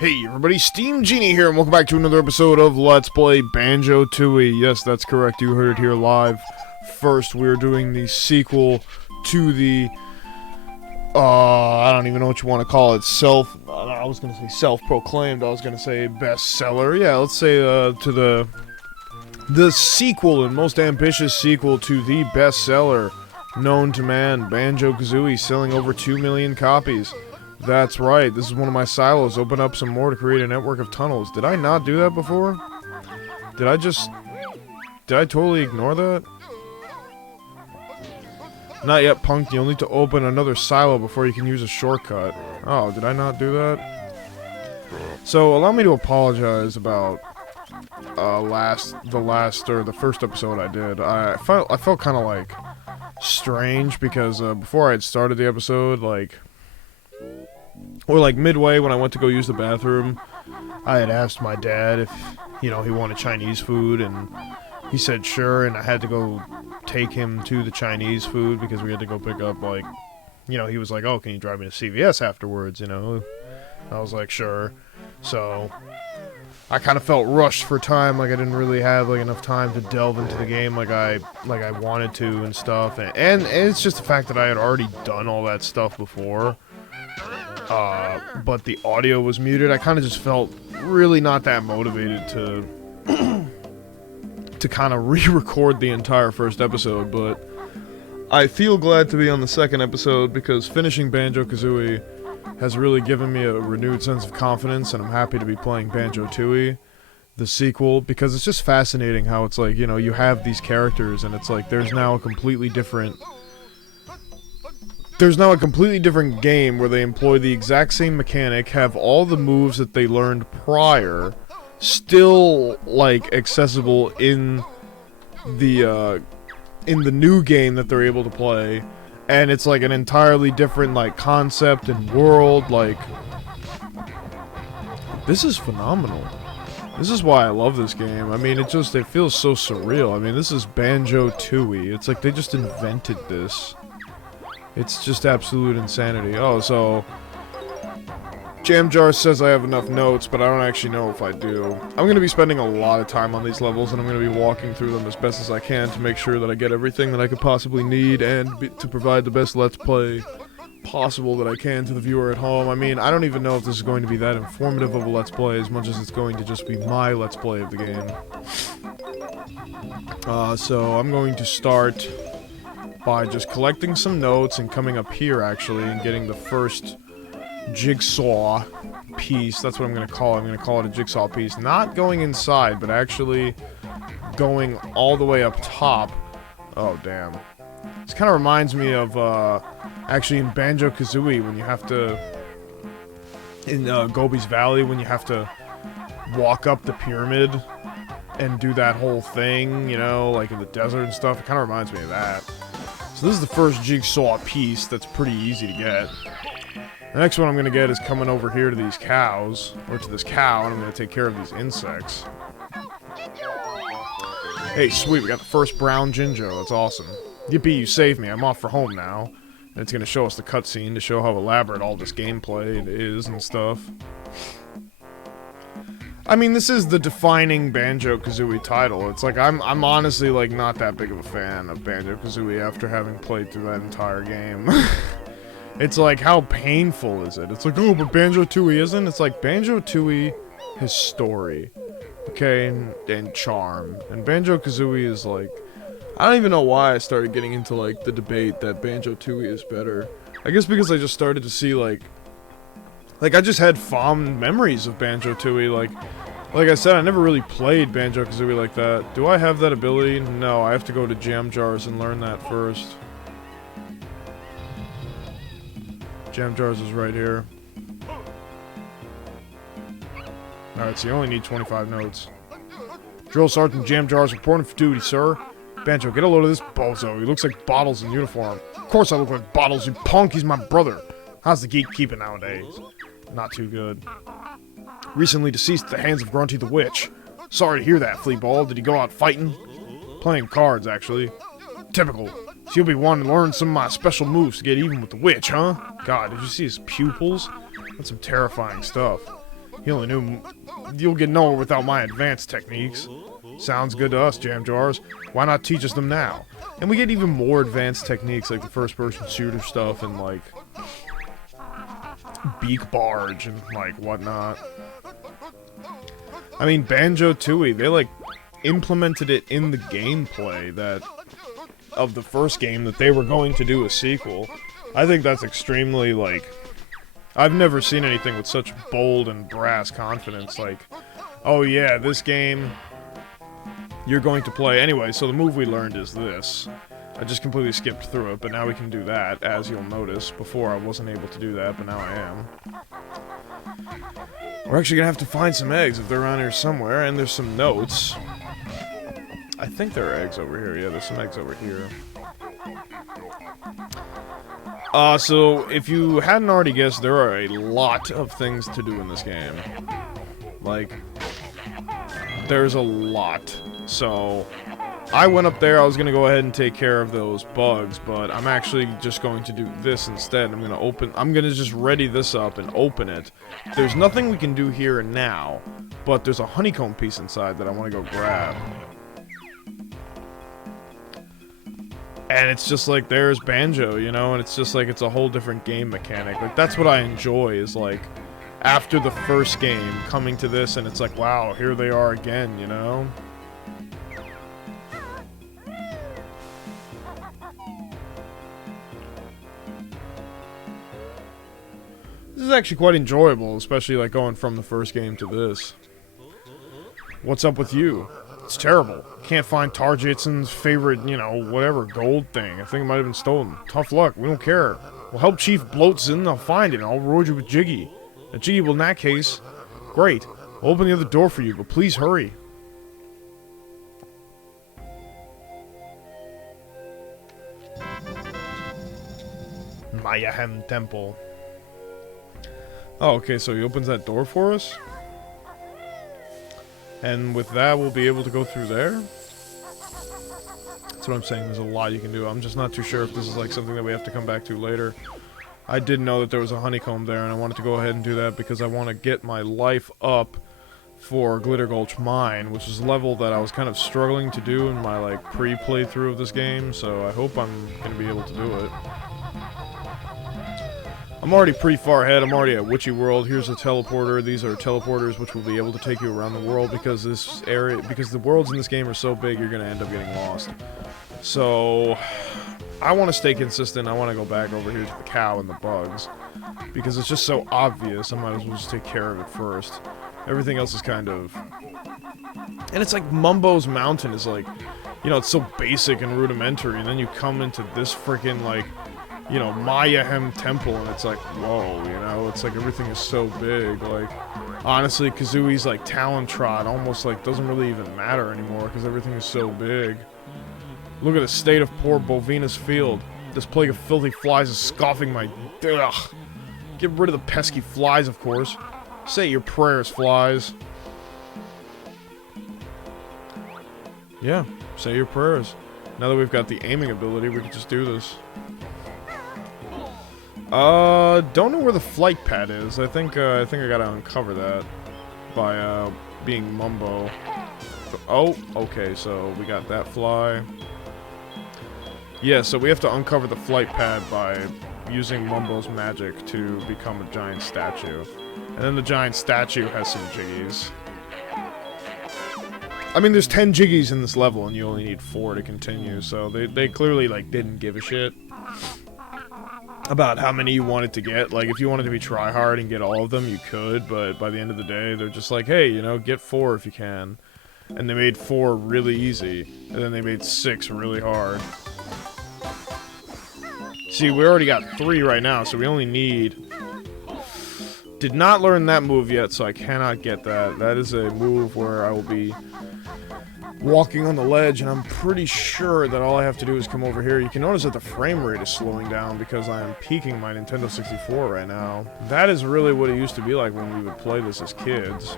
Hey everybody, Steam Genie here, and welcome back to another episode of Let's Play Banjo-Tooie. Yes, that's correct, you heard it here live. First, we're doing the sequel to the, I don't even know what you want to call it, I was gonna say self-proclaimed, I was gonna say bestseller. Yeah, let's say, to the sequel, and most ambitious sequel to the bestseller known to man, Banjo-Kazooie, selling over 2 million copies. That's right, this is one of my silos. Open up some more to create a network of tunnels. Did I not do that before? Did I totally ignore that? Not yet, punk. You'll need to open another silo before you can use a shortcut. Oh, did I not do that? So, allow me to apologize about the first episode I did. I felt kind of like strange because before I had started the episode, or like midway when I went to go use the bathroom, I had asked my dad if, he wanted Chinese food, and he said sure, and I had to go take him to the Chinese food because we had to go pick up, he was like, oh, can you drive me to CVS afterwards, I was like, sure. So I kind of felt rushed for time, like I didn't really have enough time to delve into the game like I wanted to and stuff, and it's just the fact that I had already done all that stuff before. But the audio was muted. I kind of just felt really not that motivated to kind of re-record the entire first episode, but I feel glad to be on the second episode because finishing Banjo-Kazooie has really given me a renewed sense of confidence, and I'm happy to be playing Banjo-Tooie, the sequel, because it's just fascinating how it's like, you have these characters, and it's like there's now a completely different game where they employ the exact same mechanic, have all the moves that they learned prior, still, accessible in the new game that they're able to play, and it's, an entirely different, concept and world, This is phenomenal. This is why I love this game. I mean, it feels so surreal. I mean, this is Banjo-Tooie. It's like they just invented this. It's just absolute insanity. Oh, so Jam Jar says I have enough notes, but I don't actually know if I do. I'm going to be spending a lot of time on these levels, and I'm going to be walking through them as best as I can to make sure that I get everything that I could possibly need, and to provide the best Let's Play possible that I can to the viewer at home. I mean, I don't even know if this is going to be that informative of a Let's Play as much as it's going to just be my Let's Play of the game. So I'm going to start by just collecting some notes and coming up here, actually, and getting the first jigsaw piece. That's what I'm going to call it. I'm going to call it a jigsaw piece. Not going inside, but actually going all the way up top. Oh, damn. This kind of reminds me of, actually, in Banjo-Kazooie, when you have to, in Gobi's Valley, when you have to walk up the pyramid and do that whole thing, in the desert and stuff. It kind of reminds me of that. So this is the first jigsaw piece that's pretty easy to get. The next one I'm going to get is coming over here to these cows, or to this cow, and I'm going to take care of these insects. Hey, sweet, we got the first brown Jinjo, that's awesome. Yippee, you saved me, I'm off for home now. And it's going to show us the cutscene to show how elaborate all this gameplay is and stuff. I mean, this is the defining Banjo-Kazooie title. It's like, I'm honestly, not that big of a fan of Banjo-Kazooie after having played through that entire game. It's like, how painful is it? It's like, oh, but Banjo-Tooie isn't? It's like, Banjo-Tooie has story, okay, and charm. And Banjo-Kazooie is like, I don't even know why I started getting into, the debate that Banjo-Tooie is better. I guess because I just started to see, I just had fond memories of Banjo-Tooie, like I said, I never really played Banjo-Kazooie like that. Do I have that ability? No, I have to go to Jam Jars and learn that first. Jam Jars is right here. Alright, so you only need 25 notes. Drill Sergeant Jam Jars reporting for duty, sir. Banjo, get a load of this bozo. He looks like Bottles in uniform. Of course I look like Bottles, you punk. He's my brother. How's the geek keeping nowadays? Not too good. Recently deceased at the hands of Grunty the Witch. Sorry to hear that, Fleaball. Did he go out fighting? Playing cards, actually. Typical. So you'll be wanting to learn some of my special moves to get even with the witch, huh? God, did you see his pupils? That's some terrifying stuff. He only knew you'll get nowhere without my advanced techniques. Sounds good to us, Jam Jars. Why not teach us them now? And we get even more advanced techniques, like the first-person shooter stuff and, like, beak barge and, like, whatnot. I mean, Banjo-Tooie, they, like, implemented it in the gameplay that of the first game that they were going to do a sequel. I think that's extremely, like... I've never seen anything with such bold and brass confidence, like, oh yeah, this game, you're going to play. Anyway, so the move we learned is this. I just completely skipped through it, but now we can do that, as you'll notice. Before I wasn't able to do that, but now I am. We're actually gonna have to find some eggs if they're around here somewhere, and there's some notes. I think there are eggs over here. Yeah, there's some eggs over here. So, if you hadn't already guessed, there are a lot of things to do in this game. Like, there's a lot. So, I went up there, I was gonna go ahead and take care of those bugs, but I'm actually just going to do this instead. I'm gonna just ready this up and open it. There's nothing we can do here and now, but there's a honeycomb piece inside that I want to go grab. And it's just like, there's Banjo, you know, and it's just like, it's a whole different game mechanic. Like, that's what I enjoy, is like, after the first game, coming to this, and it's like, wow, here they are again, you know? This is actually quite enjoyable, especially like going from the first game to this. What's up with you? It's terrible. Can't find Tar Jason's favorite, you know, whatever, gold thing. I think it might have been stolen. Tough luck. We don't care. We'll help Chief Bloatzin. I'll find it. I'll reward you with Jiggy. And Jiggy will, in that case. Great. I'll open the other door for you, but please hurry. Mayahem Temple. Oh, okay, so he opens that door for us? And with that, we'll be able to go through there? That's what I'm saying, there's a lot you can do. I'm just not too sure if this is like something that we have to come back to later. I did know that there was a honeycomb there, and I wanted to go ahead and do that because I want to get my life up for Glitter Gulch Mine, which is a level that I was kind of struggling to do in my like pre-playthrough of this game, so I hope I'm going to be able to do it. I'm already pretty far ahead. I'm already at Witchy World. Here's a teleporter. These are teleporters which will be able to take you around the world because the worlds in this game are so big, you're going to end up getting lost. So, I want to stay consistent. I want to go back over here to the cow and the bugs because it's just so obvious. I might as well just take care of it first. Everything else is kind of... And it's like Mumbo's Mountain is like, you know, it's so basic and rudimentary, and then you come into this freaking like, you know, Mayahem Temple, and it's like, whoa, you know, it's like everything is so big. Like, honestly, Kazooie's like Talon Trot almost like doesn't really even matter anymore because everything is so big. Look at the state of poor Bovina's field. This plague of filthy flies is scoffing my... Ugh. Get rid of the pesky flies, of course. Say your prayers, flies. Yeah, say your prayers. Now that we've got the aiming ability, we can just do this. Don't know where the flight pad is. I think I gotta uncover that by, being Mumbo. Oh, okay, so we got that fly. Yeah, so we have to uncover the flight pad by using Mumbo's magic to become a giant statue. And then the giant statue has some jiggies. I mean, there's 10 jiggies in this level, and you only need 4 to continue, so they clearly, like, didn't give a shit about how many you wanted to get. Like, if you wanted to be try-hard and get all of them, you could, but by the end of the day, they're just like, hey, you know, get 4 if you can. And they made 4 really easy, and then they made 6 really hard. See, we already got 3 right now, so we only need... Did not learn that move yet, so I cannot get that. That is a move where I will be walking on the ledge, and I'm pretty sure that all I have to do is come over here. You can notice that the frame rate is slowing down because I am peaking my Nintendo 64 right now. That is really what it used to be like when we would play this as kids.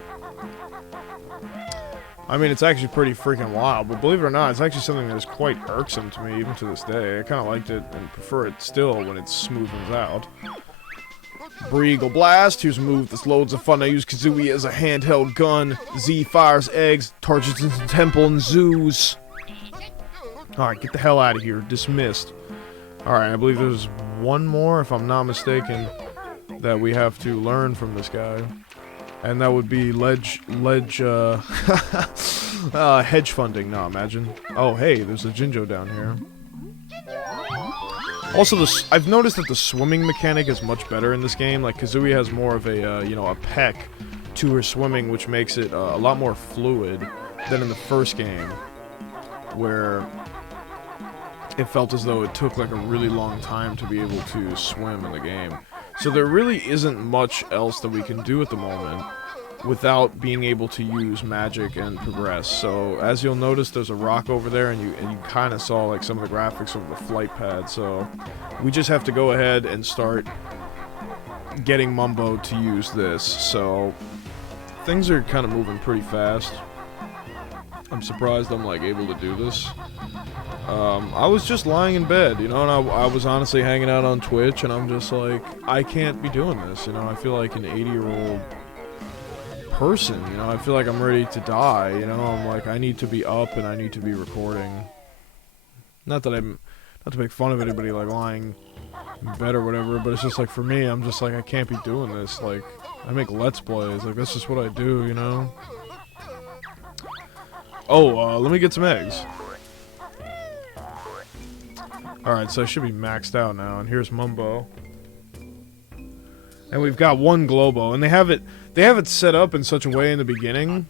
I mean, it's actually pretty freaking wild, but believe it or not, it's actually something that is quite irksome to me even to this day. I kind of liked it and prefer it still when it smoothens out. Breagle Blast. Here's a move that's loads of fun. I use Kazooie as a handheld gun. Z fires eggs, targets into the temple and zoos. Alright, get the hell out of here. Dismissed. Alright, I believe there's one more, if I'm not mistaken, that we have to learn from this guy. And that would be hedge funding. No, imagine. Oh, hey, there's a Jinjo down here. Also, I've noticed that the swimming mechanic is much better in this game. Like, Kazooie has more of a, you know, a peck to her swimming, which makes it a lot more fluid than in the first game, where it felt as though it took, like, a really long time to be able to swim in the game. So there really isn't much else that we can do at the moment without being able to use magic and progress. So as you'll notice, there's a rock over there, and you kind of saw like some of the graphics of the flight pad. So we just have to go ahead and start getting Mumbo to use this. So things are kind of moving pretty fast. I'm surprised I'm like able to do this. I was just lying in bed, you know, and I was honestly hanging out on Twitch, and I'm just like, I can't be doing this, you know. I feel like an 80-year-old person, you know. I feel like I'm ready to die, you know. I'm like, I need to be up and I need to be recording. Not to make fun of anybody like lying in bed or whatever, but it's just like, for me, I'm just like, I can't be doing this. Like, I make Let's Plays, like, that's just what I do, you know. Oh, let me get some eggs. Alright, so I should be maxed out now, and here's Mumbo. And we've got one Globo, and they have it set up in such a way in the beginning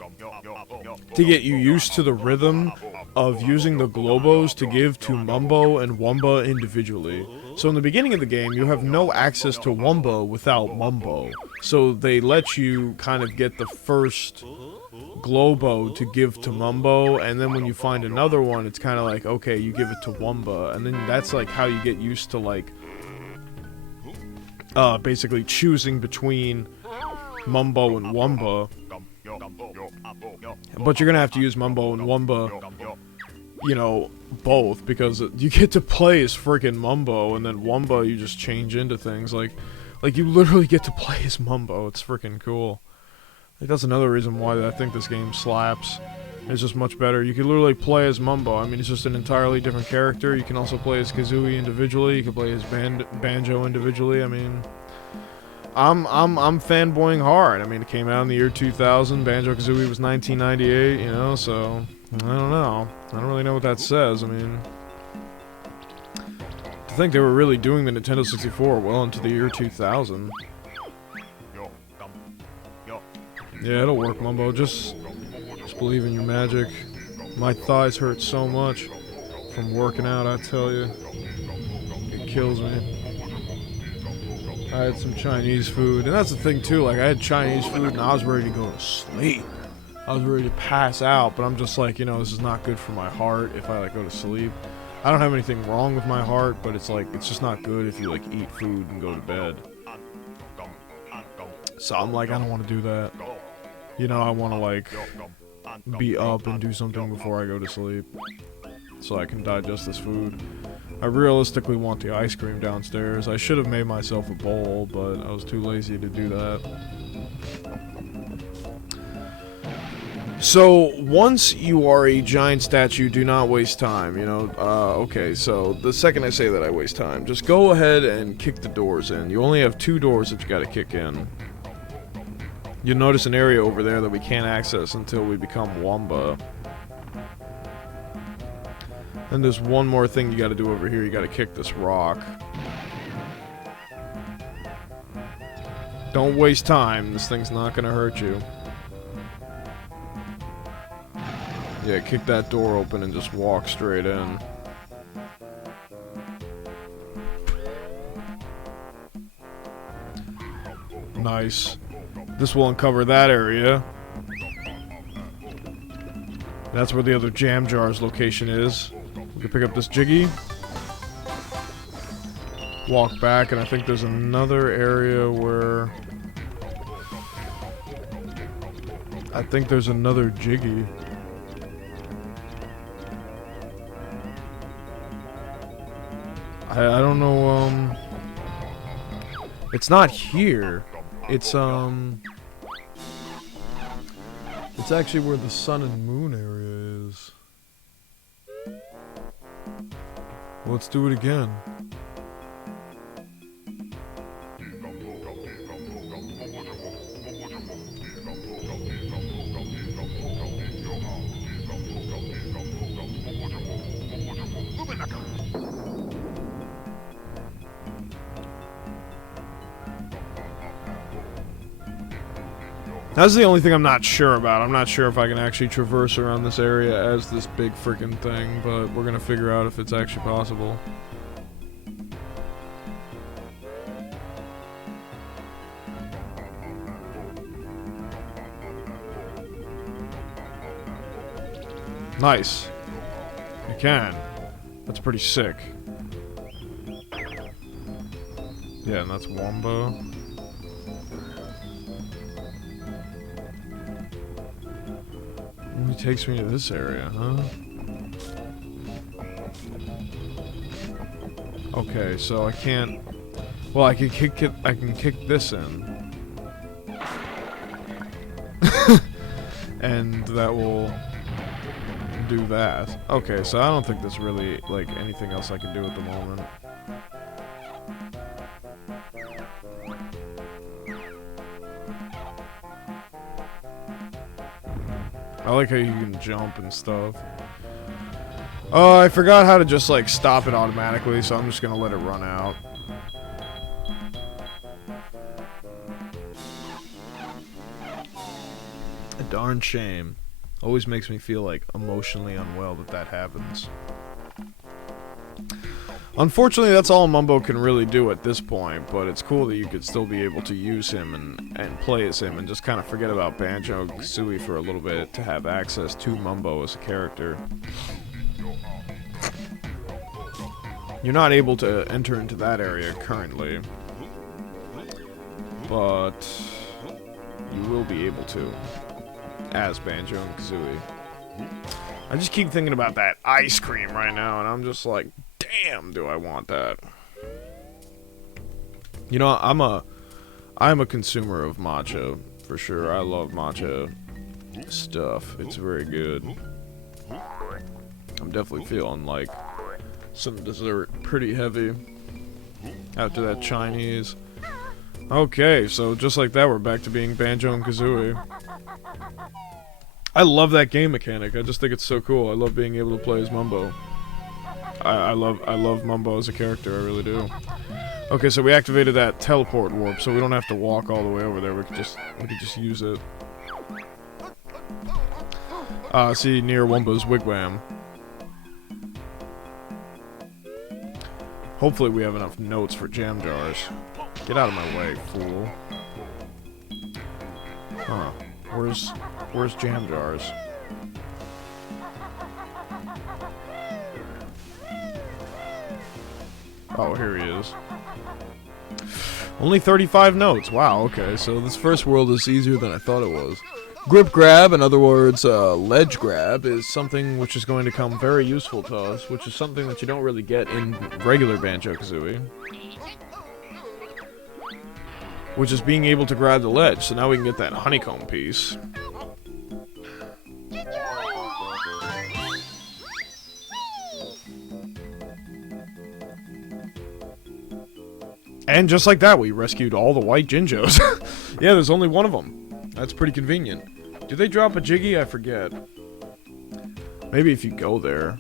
to get you used to the rhythm of using the Globos to give to Mumbo and Wumba individually. So in the beginning of the game, you have no access to Wumba without Mumbo. So they let you kind of get the first Globo to give to Mumbo, and then when you find another one, it's kind of like, okay, you give it to Wumba, and then that's like how you get used to like basically choosing between Mumbo and Wumba. But you're gonna have to use Mumbo and Wumba, you know, both, because you get to play as freaking Mumbo, and then Wumba you just change into things. Like you literally get to play as Mumbo. It's freaking cool. Like, that's another reason why I think this game slaps. It's just much better. You can literally play as Mumbo. I mean, it's just an entirely different character. You can also play as Kazooie individually. You can play as Banjo individually. I mean, I'm fanboying hard. I mean, it came out in the year 2000. Banjo-Kazooie was 1998, you know, so I don't know. I don't really know what that says. I mean, I think they were really doing the Nintendo 64 well into the year 2000. Yeah, it'll work, Mumbo. Just believe in your magic. My thighs hurt so much from working out, I tell you. It kills me. I had some Chinese food, and that's the thing too, like, I had Chinese food and I was ready to go to sleep. I was ready to pass out, but I'm just like, you know, this is not good for my heart if I, like, go to sleep. I don't have anything wrong with my heart, but it's like, it's just not good if you, like, eat food and go to bed. So I'm like, I don't want to do that. You know, I want to, like, be up and do something before I go to sleep, so I can digest this food. I realistically want the ice cream downstairs. I should have made myself a bowl, but I was too lazy to do that. So, once you are a giant statue, do not waste time, you know? Okay, so the second I say that I waste time, just go ahead and kick the doors in. You only have 2 doors that you gotta kick in. You'll notice an area over there that we can't access until we become Wumba. And there's one more thing you gotta do over here. You gotta kick this rock. Don't waste time. This thing's not gonna hurt you. Yeah, kick that door open and just walk straight in. Nice. This will uncover that area. That's where the other jam jar's location is. We can pick up this Jiggy. Walk back, and I think there's another area where... I think there's another Jiggy. I don't know, It's not here. It's actually where the sun and moon area is. Let's do it again. That's the only thing I'm not sure about. I'm not sure if I can actually traverse around this area as this big freaking thing, but we're gonna figure out if it's actually possible. Nice. You can. That's pretty sick. Yeah, and that's Wombo. He takes me to this area, huh? Okay, so I can't... Well, I can kick it... I can kick this in. And that will... do that. Okay, so I don't think there's really, like, anything else I can do at the moment. I like how you can jump and stuff. Oh, I forgot how to just, like, stop it automatically, so I'm just gonna let it run out. A darn shame. Always makes me feel, like, emotionally unwell that happens. Unfortunately, that's all Mumbo can really do at this point, but it's cool that you could still be able to use him and play as him and just kind of forget about Banjo-Tooie for a little bit to have access to Mumbo as a character. You're not able to enter into that area currently, but you will be able to as Banjo-Tooie. I just keep thinking about that ice cream right now, and I'm just like, damn, do I want that. You know, I'm a consumer of matcha, for sure. I love matcha stuff. It's very good. I'm definitely feeling like some dessert pretty heavy after that Chinese. Okay, so just like that, we're back to being Banjo and Kazooie. I love that game mechanic. I just think it's so cool. I love being able to play as Mumbo. I love Mumbo as a character. I really do. Okay, so we activated that teleport warp, so we don't have to walk all the way over there. We could just use it. See near Wumbo's wigwam. Hopefully we have enough notes for jam jars. Get out of my way, fool. Huh. Where's jam jars? Oh, here he is. Only 35 notes. Wow, okay. So this first world is easier than I thought it was. Grip grab, in other words, ledge grab, is something which is going to come very useful to us, which is something that you don't really get in regular Banjo-Kazooie. Which is being able to grab the ledge, so now we can get that honeycomb piece. And just like that, we rescued all the white Jinjos. Yeah, there's only one of them. That's pretty convenient. Do they drop a Jiggy? I forget. Maybe if you go there.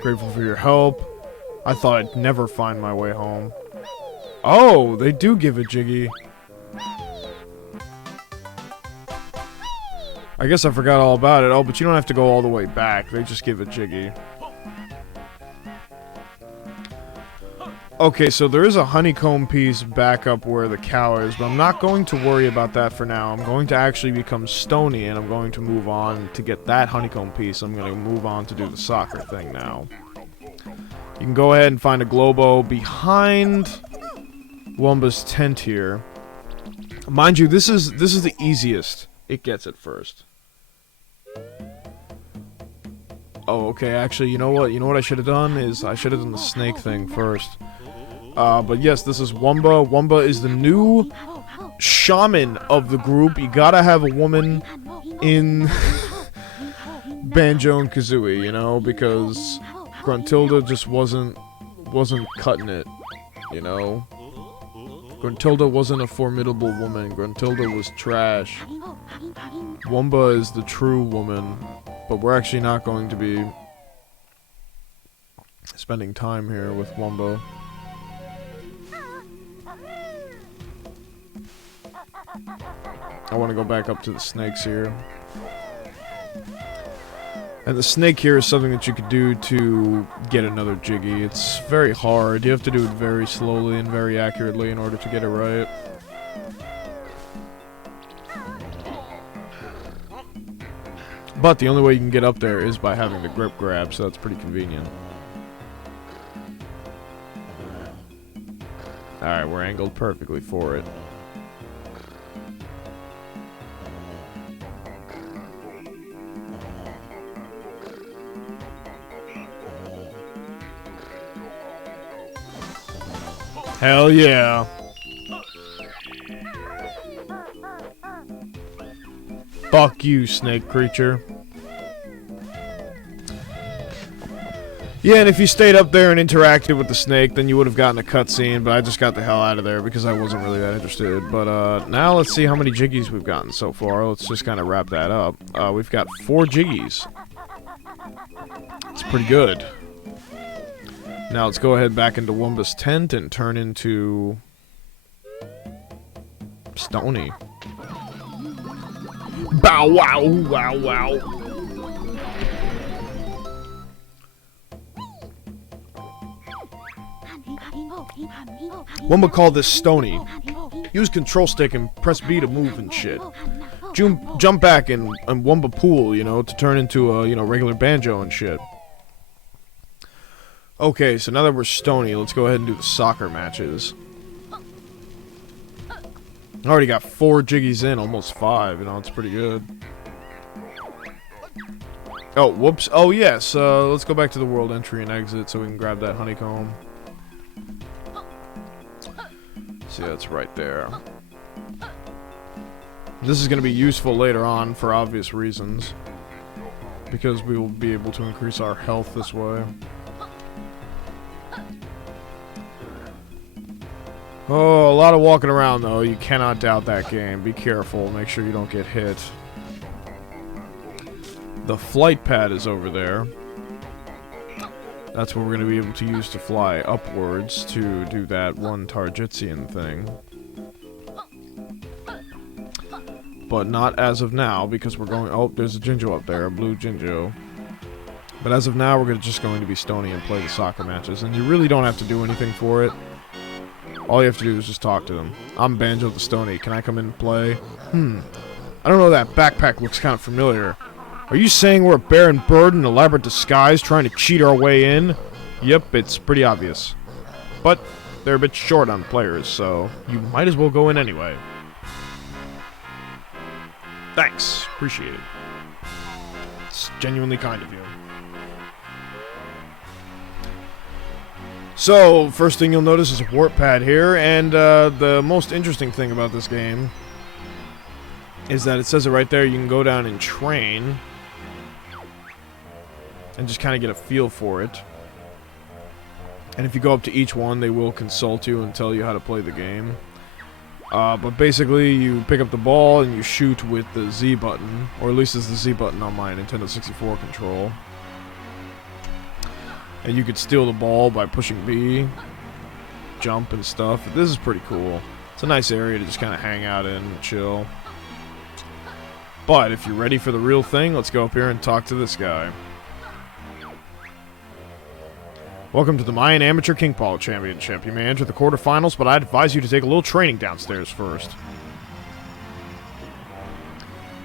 Grateful for your help. I thought I'd never find my way home. Oh, they do give a Jiggy. I guess I forgot all about it. Oh, but you don't have to go all the way back. They just give a Jiggy. Okay, so there is a honeycomb piece back up where the cow is, but I'm not going to worry about that for now. I'm going to actually become Stony, and I'm going to move on to get that honeycomb piece. I'm going to move on to do the soccer thing now. You can go ahead and find a Globo behind Wumba's tent here. Mind you, this is the easiest. It gets it first. Oh, okay, actually, you know what? You know what I should have done is I should have done the snake thing first. But yes, this is Wumba. Wumba is the new shaman of the group. You gotta have a woman in Banjo and Kazooie, you know, because Gruntilda just wasn't cutting it, you know. Gruntilda wasn't a formidable woman. Gruntilda was trash. Wumba is the true woman, but we're actually not going to be spending time here with Wumba. I want to go back up to the snakes here. And the snake here is something that you could do to get another Jiggy. It's very hard. You have to do it very slowly and very accurately in order to get it right. But the only way you can get up there is by having the grip grab, so that's pretty convenient. Alright, we're angled perfectly for it. Hell yeah. Fuck you, snake creature. Yeah, and if you stayed up there and interacted with the snake, then you would have gotten a cutscene, but I just got the hell out of there because I wasn't really that interested. But, now let's see how many Jiggies we've gotten so far. Let's just kind of wrap that up. We've got 4 Jiggies. It's pretty good. Now let's go ahead back into Wumba's tent and turn into Stony. Bow wow wow wow. Wumba called this Stony. Use control stick and press B to move and shit. Jump back and Wumba pool, you know, to turn into a, you know, regular Banjo and shit. Okay, so now that we're Stony, let's go ahead and do the soccer matches. I already got 4 Jiggies in, almost 5, you know, it's pretty good. Oh, whoops. Oh, yes, let's go back to the world entry and exit so we can grab that honeycomb. See, that's right there. This is going to be useful later on for obvious reasons, because we will be able to increase our health this way. Oh, a lot of walking around, though. You cannot doubt that game. Be careful. Make sure you don't get hit. The flight pad is over there. That's what we're going to be able to use to fly upwards to do that one Tarjitsian thing. But not as of now, because we're going... Oh, there's a Jinjo up there. A blue Jinjo. But as of now, we're just going to be Stony and play the soccer matches. And you really don't have to do anything for it. All you have to do is just talk to them. I'm Banjo the Stony. Can I come in and play? I don't know, that backpack looks kind of familiar. Are you saying we're a barren bird in an elaborate disguise trying to cheat our way in? Yep, it's pretty obvious. But they're a bit short on players, so you might as well go in anyway. Thanks. Appreciate it. It's genuinely kind of you. So, first thing you'll notice is a warp pad here, and the most interesting thing about this game is that it says it right there. You can go down and train and just kind of get a feel for it. And if you go up to each one, they will consult you and tell you how to play the game. But basically, you pick up the ball and you shoot with the Z button, or at least it's the Z button on my Nintendo 64 control. And you could steal the ball by pushing B, jump and stuff. This is pretty cool. It's a nice area to just kind of hang out in and chill. But if you're ready for the real thing, let's go up here and talk to this guy. Welcome to the Mayan Amateur Kinkball Championship. You may enter the quarterfinals, but I'd advise you to take a little training downstairs first.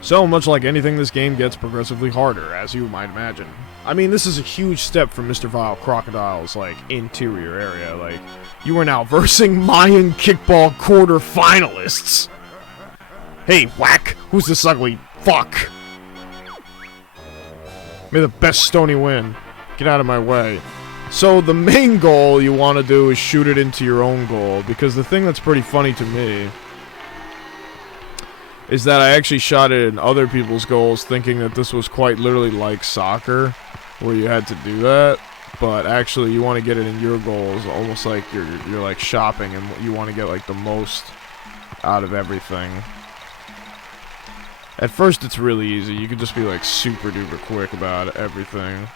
So, much like anything, this game gets progressively harder, as you might imagine. I mean, this is a huge step from Mr. Vile Crocodile's, like, interior area. Like, you are now versing Mayan Kickball quarter-finalists! Hey, whack! Who's this ugly fuck? May the best Stony win. Get out of my way. So the main goal you want to do is shoot it into your own goal, because the thing that's pretty funny to me is that I actually shot it in other people's goals thinking that this was quite literally like soccer, where you had to do that, but actually you want to get it in your goals, almost like you're like shopping, and you want to get like the most out of everything. At first it's really easy, you can just be like super duper quick about everything.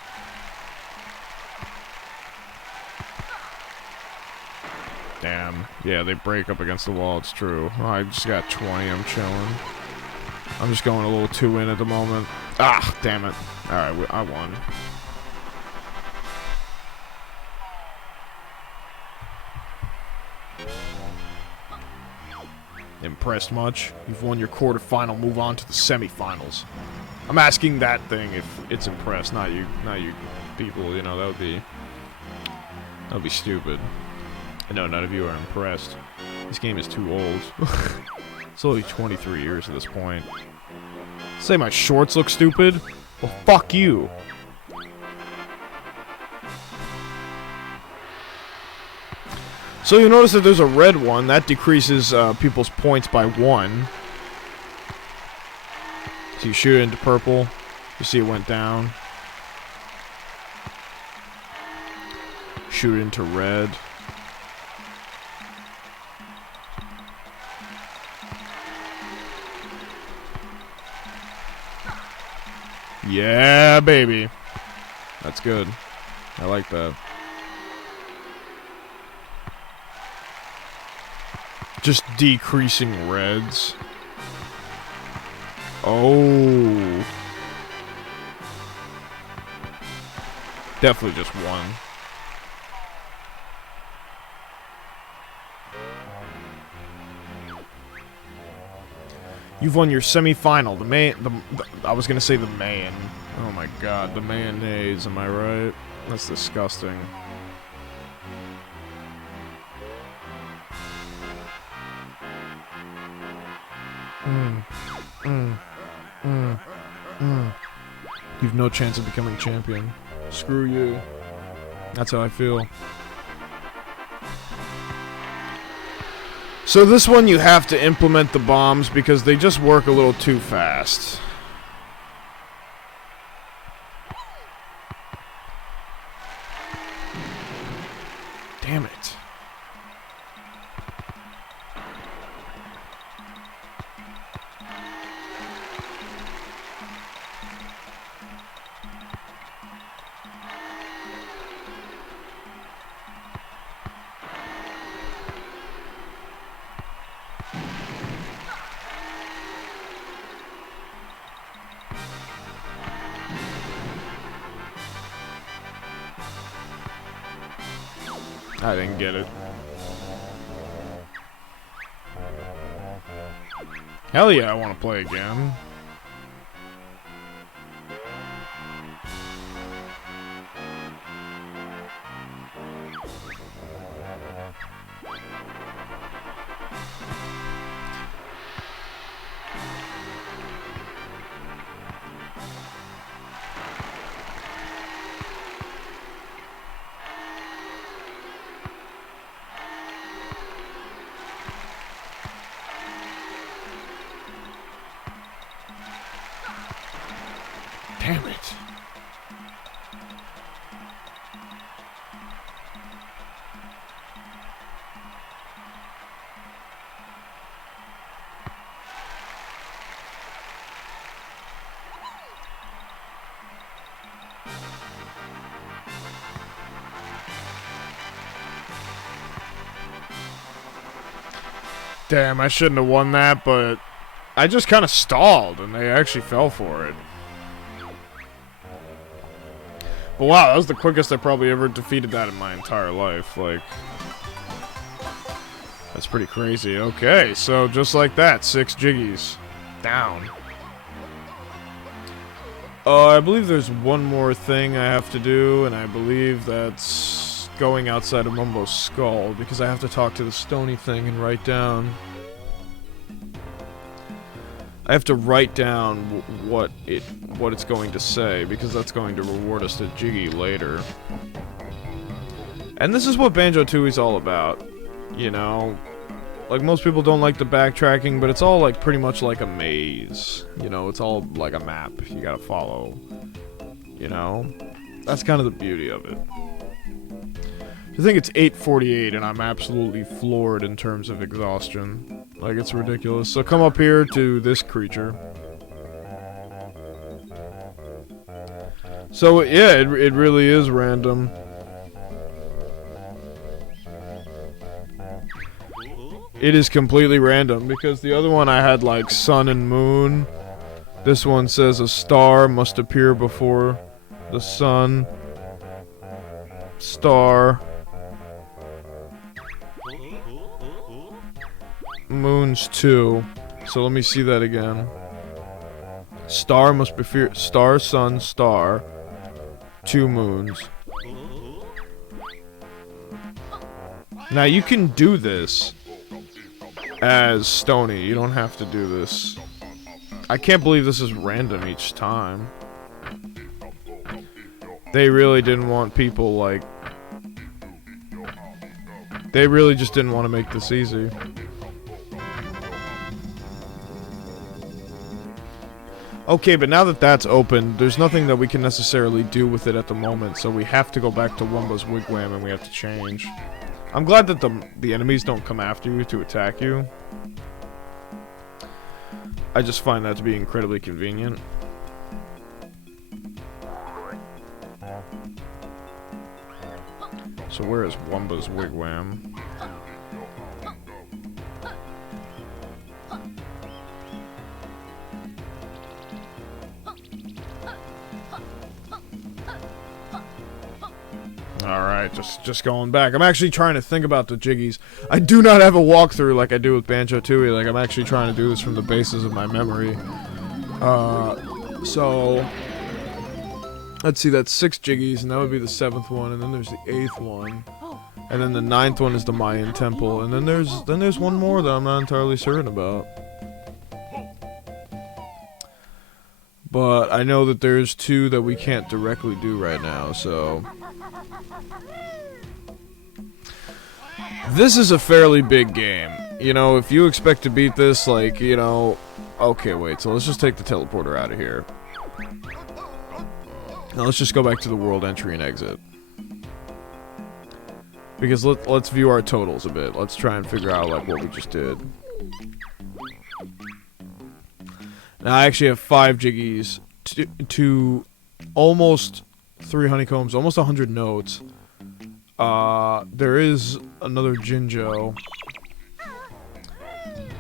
Damn. Yeah, they break up against the wall, it's true. Oh, I just got 20, I'm chilling. I'm just going a little too in at the moment. Ah, damn it. Alright, I won. Impressed much? You've won your quarterfinal, move on to the semifinals. I'm asking that thing if it's impressed, not you people, you know, that would be stupid. I know none of you are impressed. This game is too old. It's only 23 years at this point. Say my shorts look stupid? Well, fuck you. So you notice that there's a red one. That decreases people's points by 1. So you shoot it into purple. You see it went down. Shoot it into red. Yeah, baby. That's good. I like that. Just decreasing reds. Oh. Definitely just one. You've won your semi-final. I was gonna say the main. Oh my god, the mayonnaise, am I right? That's disgusting. You've no chance of becoming champion. Screw you. That's how I feel. So this one you have to implement the bombs because they just work a little too fast. Damn it. I didn't get it. Hell yeah, I want to play again. Damn it. Damn, I shouldn't have won that, but I just kind of stalled and they actually fell for it. But wow, that was the quickest I probably ever defeated that in my entire life. Like, that's pretty crazy. Okay, so just like that, 6 jiggies. Down. I believe there's one more thing I have to do, and I believe that's going outside of Mumbo's skull, because I have to talk to the stony thing and write down. I have to write down what it's going to say, because that's going to reward us to Jiggy later. And this is what Banjo-Tooie's all about, you know? Like, most people don't like the backtracking, but it's all, like, pretty much like a maze. You know, it's all like a map you gotta follow. You know? That's kind of the beauty of it. I think it's 8:48, and I'm absolutely floored in terms of exhaustion. Like, it's ridiculous. So come up here to this creature. So, yeah, it really is random. It is completely random, because the other one I had, like, sun and moon. This one says a star must appear before the sun. Star. Moons 2. So let me see that again. Star must be star, sun, star. 2 moons. Now you can do this as Stony. You don't have to do this. I can't believe this is random each time. They really didn't want people, like... They really just didn't want to make this easy. Okay, but now that that's open, there's nothing that we can necessarily do with it at the moment, so we have to go back to Wumba's Wigwam and we have to change. I'm glad that the enemies don't come after you to attack you. I just find that to be incredibly convenient. So where is Wumba's Wigwam? Alright, just going back. I'm actually trying to think about the Jiggies. I do not have a walkthrough like I do with Banjo-Tooie. Like, I'm actually trying to do this from the basis of my memory. So... Let's see, that's 6 Jiggies, and that would be the 7th one, and then there's the 8th one. And then the 9th one is the Mayan temple, and then there's one more that I'm not entirely certain about. But I know that there's 2 that we can't directly do right now, so... This is a fairly big game. You know, if you expect to beat this, like, you know... Okay, wait, so let's just take the teleporter out of here. Now let's just go back to the world entry and exit. Because let's view our totals a bit. Let's try and figure out, like, what we just did. Now I actually have 5 Jiggies to almost 3 honeycombs, almost 100 notes. There is another Jinjo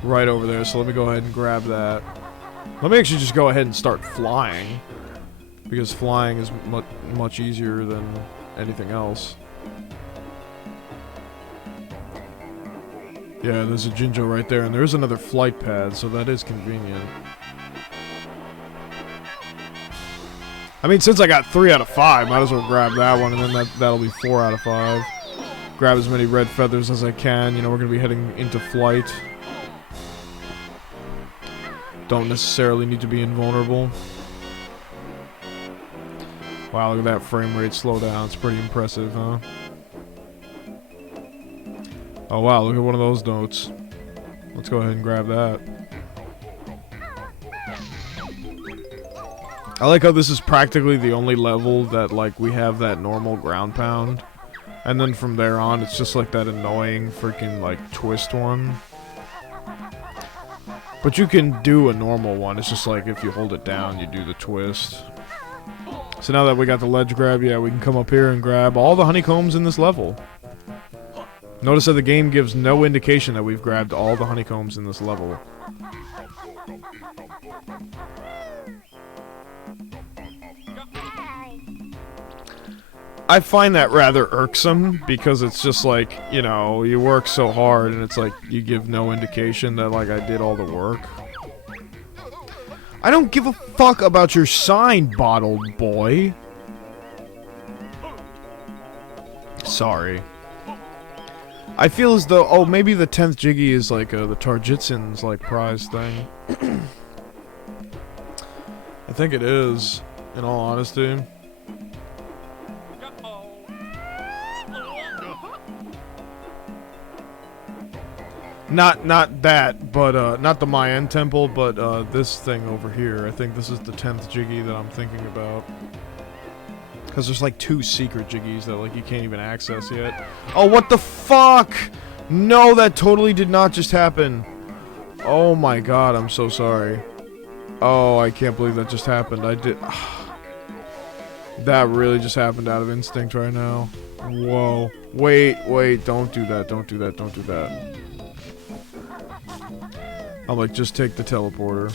right over there, so let me go ahead and grab that. Let me actually just go ahead and start flying, because flying is much easier than anything else. Yeah, there's a Jinjo right there, and there's another flight pad, so that is convenient. I mean, since I got 3 out of 5, might as well grab that one, and then that'll be 4 out of 5. Grab as many red feathers as I can. You know, we're going to be heading into flight. Don't necessarily need to be invulnerable. Wow, look at that frame rate slow down. It's pretty impressive, huh? Oh wow, look at one of those notes. Let's go ahead and grab that. I like how this is practically the only level that, like, we have that normal ground pound. And then from there on, it's just like that annoying freaking, like, twist one. But you can do a normal one. It's just like if you hold it down, you do the twist. So now that we got the ledge grab, yeah, we can come up here and grab all the honeycombs in this level. Notice that the game gives no indication that we've grabbed all the honeycombs in this level. I find that rather irksome, because it's just like, you know, you work so hard and it's like you give no indication that, like, I did all the work. I don't give a fuck about your sign, bottled boy. Sorry. I feel as though, oh, maybe the 10th Jiggy is like the Tarjitsin's, like, prize thing. I think it is, in all honesty. Not that, but not the Mayan temple, but this thing over here. I think this is the 10th Jiggy that I'm thinking about. Because there's like 2 secret Jiggies that like you can't even access yet. Oh, what the fuck? No, that totally did not just happen. Oh my god, I'm so sorry. Oh, I can't believe that just happened. I did... That really just happened out of instinct right now. Whoa. Wait, don't do that, don't do that, don't do that. I'm like, just take the teleporter.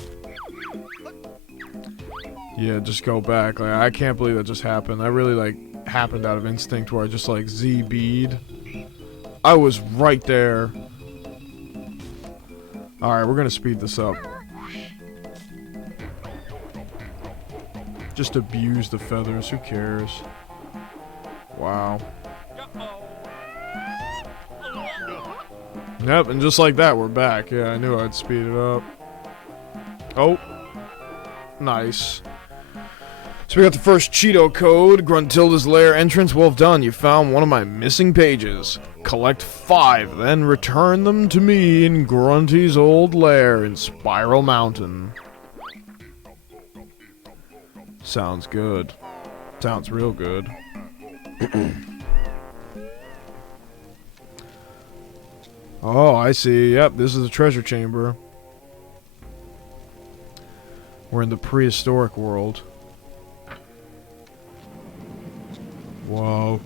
Yeah, just go back. Like, I can't believe that just happened. That really, like, happened out of instinct where I just, like, Z-bead. I was right there. Alright, we're gonna speed this up. Just abuse the feathers, who cares? Wow. Yep, and just like that, we're back. Yeah, I knew I'd speed it up. Oh. Nice. So we got the first Cheeto code, Gruntilda's Lair entrance. Well done, you found one of my missing pages. Collect 5, then return them to me in Grunty's old lair in Spiral Mountain. Sounds good. Sounds real good. Oh, I see. Yep, this is the treasure chamber. We're in the prehistoric world. Whoa.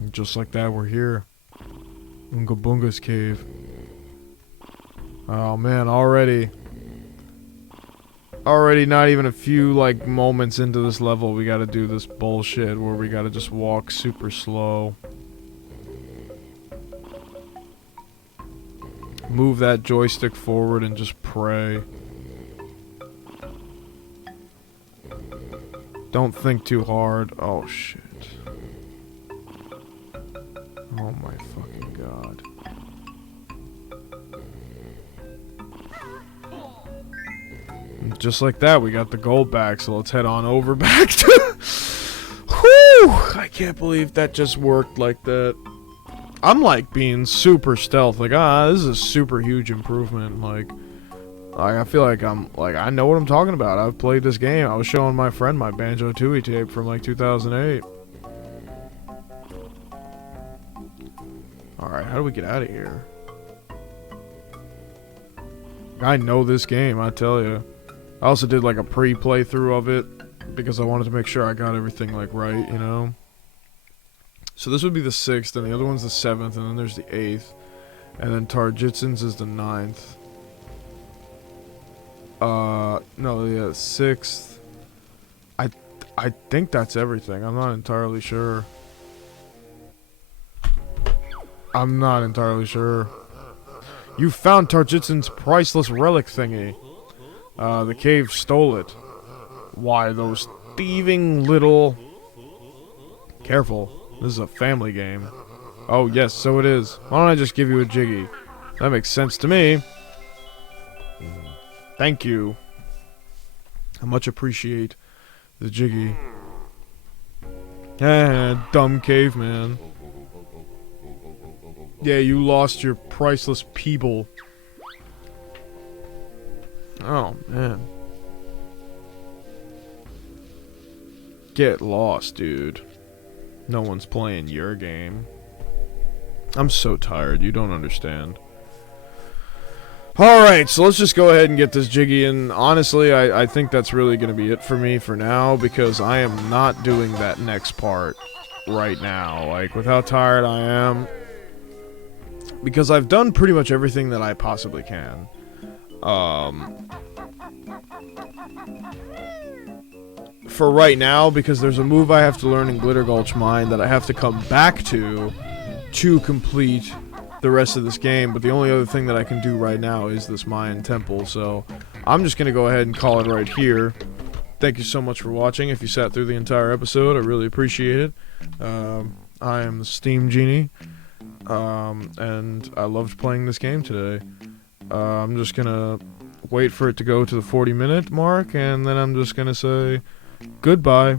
And just like that, we're here. Oonga Boonga's cave. Oh man, already not even a few, like, moments into this level, we gotta do this bullshit where we gotta just walk super slow. Move that joystick forward and just pray. Don't think too hard. Oh shit. Oh my fucking god. And just like that, we got the gold back, so let's head on over back to... Whew! I can't believe that just worked like that. I'm like being super stealth, like, this is a super huge improvement, like I feel like I know what I'm talking about. I've played this game. I was showing my friend my Banjo-Tooie tape from like 2008. Alright, how do we get out of here? I know this game, I tell you. I also did like a pre-playthrough of it because I wanted to make sure I got everything like right, you know? So this would be the 6th, and the other one's the 7th, and then there's the 8th. And then Tarjitsin's is the 9th. No, yeah, 6th. I think that's everything. I'm not entirely sure. I'm not entirely sure. You found Tarjitsin's priceless relic thingy. The cave stole it. Why, those thieving little... Careful. This is a family game. Oh, yes, so it is. Why don't I just give you a Jiggy? That makes sense to me. Thank you. I much appreciate the Jiggy. Dumb caveman. Yeah, you lost your priceless people. Oh, man. Get lost, dude. No one's playing your game. I'm so tired, you don't understand. Alright, so let's just go ahead and get this Jiggy, and honestly, I think that's really going to be it for me for now, because I am not doing that next part right now, like, with how tired I am. Because I've done pretty much everything that I possibly can. For right now, because there's a move I have to learn in Glitter Gulch Mine that I have to come back to complete the rest of this game, but the only other thing that I can do right now is this Mayan temple, so I'm just gonna go ahead and call it right here. Thank you so much for watching. If you sat through the entire episode, I really appreciate it. I am the Steam Genie. and I loved playing this game today. I'm just gonna wait for it to go to the 40-minute mark, and then I'm just gonna say goodbye.